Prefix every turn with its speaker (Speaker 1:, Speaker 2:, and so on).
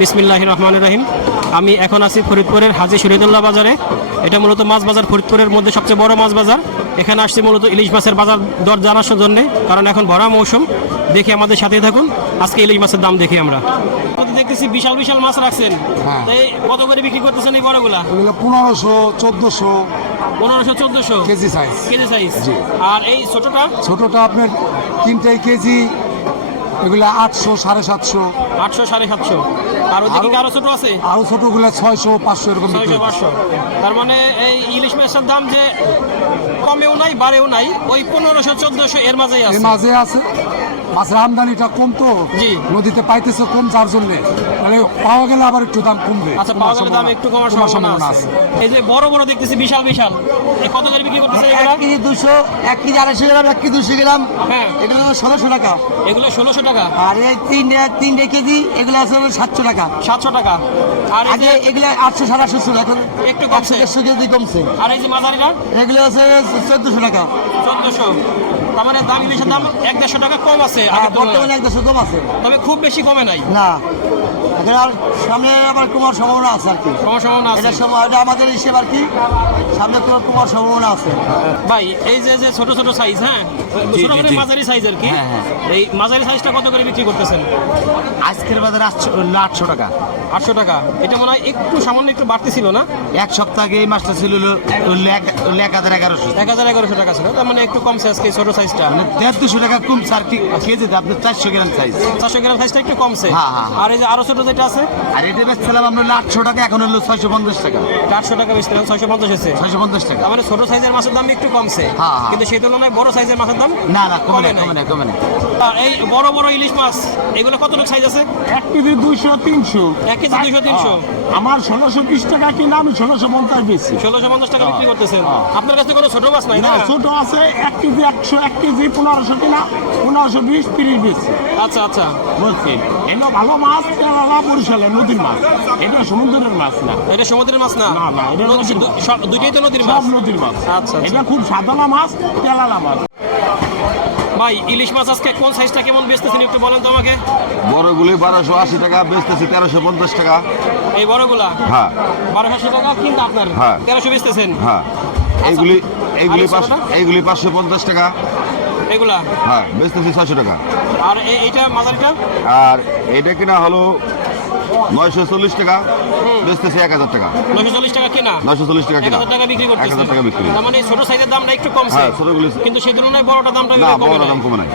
Speaker 1: বিসমিল্লাহ রহমান রহিম আমি এখন আছি ফরিদপুরের হাজি শরীদুল্লাহ বাজারে। এটা মূলত মাছ বাজার ফরিদপুরের মধ্যে সবচেয়ে বড় মাছ বাজার। এখানে আসছি মূলত ইলিশ মাছের বাজার দর জানার জন্য কারণ এখন ভরা মৌসুম। দেখে আমাদের সাথে থাকুন। আজকে ইলিশ মাছের দাম দেখি আমরা। দেখতেছি বিশাল বিশাল মাছ রাখছেন।
Speaker 2: হ্যাঁ।
Speaker 1: তাই কত করে বিক্রি করতেছেন এই বড়গুলা?
Speaker 2: পনেরোশো চোদ্দোশো।
Speaker 1: পনেরোশো চোদ্দশো।
Speaker 2: কেজি সাইজ
Speaker 1: কেজি সাইজ আর এই ছোটটা?
Speaker 2: ছোটটা আপনার তিনটাই কেজি এগুলো আটশো সাড়ে সাতশো।
Speaker 1: আটশো সাড়ে সাতশো। আর ওদিকে
Speaker 2: আরো-
Speaker 1: আরও ছোট আছে?
Speaker 2: আরও ছোটগুলো ছয়শো পাঁচশো এরকম
Speaker 1: ছয়শো পাঁচশো। তার মানে এই ইলিশ মাছের দাম যে কমেও নাই বাড়েও নাই ওই পনেরোশো চোদ্দশো এর মাঝেই
Speaker 2: এর
Speaker 1: আছে।
Speaker 2: মাঝে আছে। মাছের আমদানিটা কম তো। নদীতে পাইতেছে কম যার জন্য। তাহলে পাওয়া গেলে আবার একটু দাম কমবে।
Speaker 1: আচ্ছা পাওয়া গেলে দাম একটু কমার সম্ভাবনা আছে। এই যে বড় বড় দেখতেছি বিশাল বিশাল। এ কত করে বিক্রি করতেছে
Speaker 3: এক কেজি দুশো এক কেজি আড়াইশো গ্রাম এক কেজি দুশো গ্রাম।
Speaker 1: হ্যাঁ।
Speaker 3: এগুলো ষোলোশো টাকা।
Speaker 1: এগুলো ষোলোশো টাকা?
Speaker 3: আর এই তিনটে তিনটে কেজি এগুলো আছে সাতশো টাকা।
Speaker 1: সাতশো টাকা। আর এই
Speaker 3: আগে
Speaker 1: যে
Speaker 3: এগুলো আটশো সাড়ে আটশো এখন
Speaker 1: একটু কমছে।
Speaker 3: একশো কেজি কমছে।
Speaker 1: আর এই যে মাঝারিটা?
Speaker 3: এগুলো আছে চোদ্দশো টাকা।
Speaker 1: চোদ্দশো। তার মানে দাম বেশি দাম এক দেড়শো টাকা কম আছে
Speaker 3: আর বর্তমানে এক দেড়শো কম আছে।
Speaker 1: তবে খুব বেশি কমে নাই।
Speaker 3: না। এখন আর সামনে আবার কুমার সম্ভাবনা আছে আর কি।
Speaker 1: কমার সম্ভাবনা আছে।
Speaker 3: এটা আমাদের হিসেব আর কি সামনে কোনো কুমার সম্ভাবনা আছে।
Speaker 1: ভাই এই যে যে ছোট ছোট সাইজ হ্যাঁ? ছোট মাঝারি সাইজ আর কি?
Speaker 3: হ্যাঁ, হ্যাঁ।
Speaker 1: এই মাঝারি সাইজটা কত করে বিক্রি করতেছেন?
Speaker 3: আজকের বাজারে আটশো আটশো টাকা।
Speaker 1: আটশো টাকা। এটা মনে হয় একটু সামান্য একটু বাড়তি ছিল না?
Speaker 3: এক সপ্তাহ আগে এই মাছটা ছিল এক হাজার এগারোশো।
Speaker 1: এক হাজার এগারোশো টাকা ছিল। তার মানে একটু ছোট সাইজটা
Speaker 3: দেড় দুশো টাকা কমছে আর কি কেজিতে আপনার চারশো গ্রাম সাইজ
Speaker 1: চারশো গ্রাম সাইজটা একটু কমছে
Speaker 3: হ্যাঁ, হ্যাঁ, হ্যাঁ।
Speaker 1: আর এই যে আরও ছোট যেটা আছে?
Speaker 3: আর এটা বেচছিলাম আমরা আটশো টাকা এখন হলো ছয়শো পঞ্চাশ টাকা।
Speaker 1: আটশো টাকা বেশি ছয়শো পঞ্চাশ
Speaker 3: ছয়শো পঞ্চাশ টাকা।
Speaker 1: মানে ছোট সাইজের মাছের দাম একটু কমছে। কিন্তু সেই তুলনায় বড় সাইজের মাছের দাম
Speaker 3: না না কমে
Speaker 1: কমে
Speaker 3: না কমে না কমে না।
Speaker 1: এই বড় বড় ইলিশ মাছ এগুলো কতটুকু সাইজ আছে?
Speaker 4: এক কেজি দুইশো তিনশো।
Speaker 1: এক কেজি দুইশো তিনশো?
Speaker 4: আমার ষোলোশো বিশ টাকা কিনা আমি ষোলোশো পঞ্চাশ বেশি
Speaker 1: ষোলোশো পঞ্চাশ টাকা বিক্রি করতেছেন। আপনার কাছে কোনো ছোট মাছ নাই
Speaker 4: না ছোট আছে এক কেজি একশো এক কেজি পনেরোশো কিনা পনেরোশো বিশ তিরিশ বেশি
Speaker 1: আচ্ছা আচ্ছা।
Speaker 4: বুঝছি এগুলো ভালো মাছ কেরালা বরিশালের নদীর মাছ। এটা সমুদ্রের মাছ না।
Speaker 1: এটা সমুদ্রের মাছ না?
Speaker 4: না, না, এটা
Speaker 1: দুইটাই তো নদীর মাছ?
Speaker 4: নদীর মাছ।
Speaker 1: আচ্ছা, আচ্ছা।
Speaker 4: এটা খুব সাধারণ মাছ কেরালা মাছ।
Speaker 1: ভাই ইলিশ মাছ আজকে কোন সাইজটা কেমন বেচতেছেন একটু বলেন তো আমাকে?
Speaker 5: বড়গুলি বারোশো আশি টাকা বেচতেছি তেরোশো পঞ্চাশ টাকা।
Speaker 1: এই বড়গুলা?
Speaker 5: হ্যাঁ।
Speaker 1: বারোশো টাকা কিন্তু আপনার?
Speaker 5: হ্যাঁ।
Speaker 1: তেরোশো বেচতেছেন?
Speaker 5: হ্যাঁ। এইগুলি এইগুলি
Speaker 1: পাঁচশো
Speaker 5: এইগুলি পাঁচশো পঞ্চাশ টাকা।
Speaker 1: এগুলা?
Speaker 5: হ্যাঁ বেচতেছি ছয়শো টাকা।
Speaker 1: আর এইটা মাঝারিটা?
Speaker 5: আর এটা কিনা হলো নয়শো চল্লিশ টাকা বেচতেছি এক হাজার টাকা।
Speaker 1: নয়শো চল্লিশ টাকা কেনা?
Speaker 5: নয়শো চল্লিশ টাকা
Speaker 1: এক হাজার টাকা বিক্রি
Speaker 5: এক
Speaker 1: করতেছেন
Speaker 5: হাজার টাকা বিক্রি।
Speaker 1: মানে ছোট সাইজের দামটা একটু কমছে।
Speaker 5: হ্যাঁ,
Speaker 1: কিন্তু সেই তুলনায় বড়টা দামটা
Speaker 5: না
Speaker 1: বড়টা
Speaker 5: দাম কমে নাই।